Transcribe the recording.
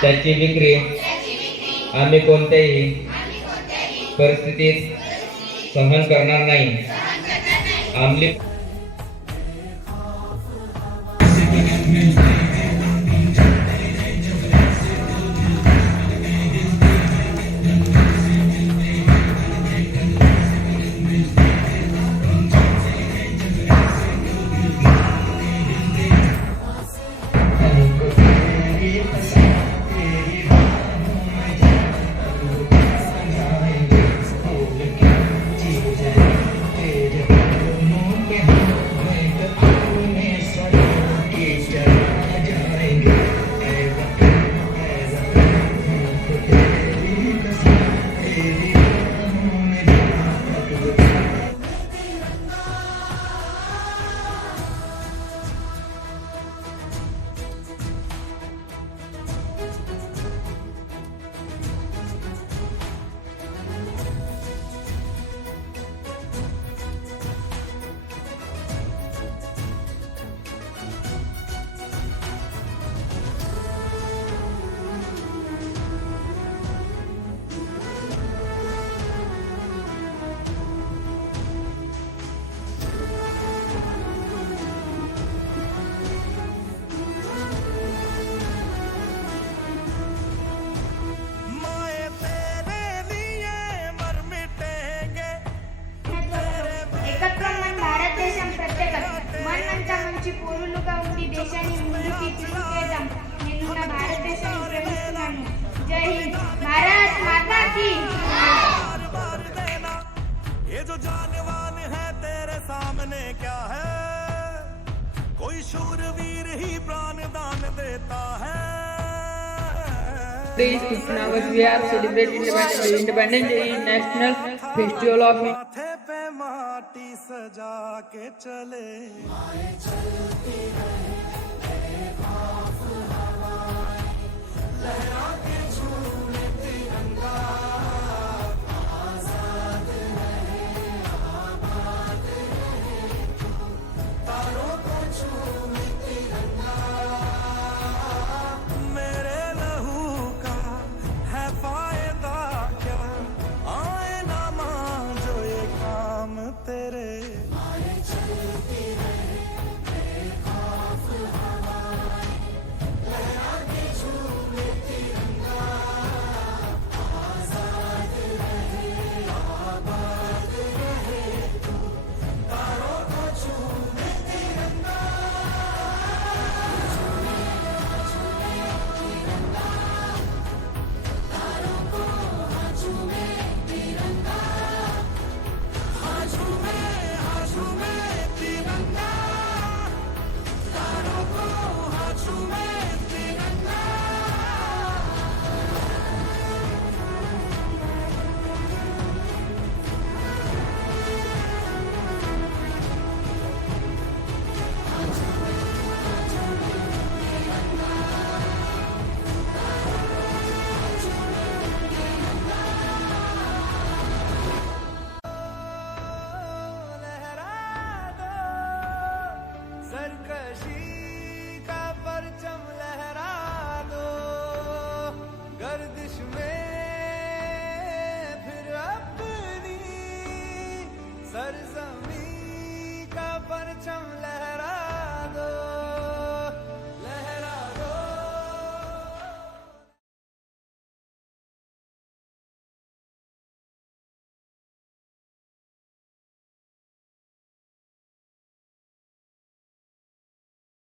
त्याची विक्री आम्ही कोणत्याही परिस्थितीत सहन करणार नाही. अंमली పోరులుగా ఉండి దేశాన్ని ముందుకి తీసుకెళ్దాం. నేను నా భారతదేశాన్ని ప్రేమిస్తున్నాను. జై హింద్. భారత్ మాతా की ये जो जानवान है तेरे सामने क्या है, कोई शूरवीर ही प्राण दान देता है. Today is 15 August. We are celebrating Independence Day, National Festival of India. माथे पे माटी सजा के चले लहरा के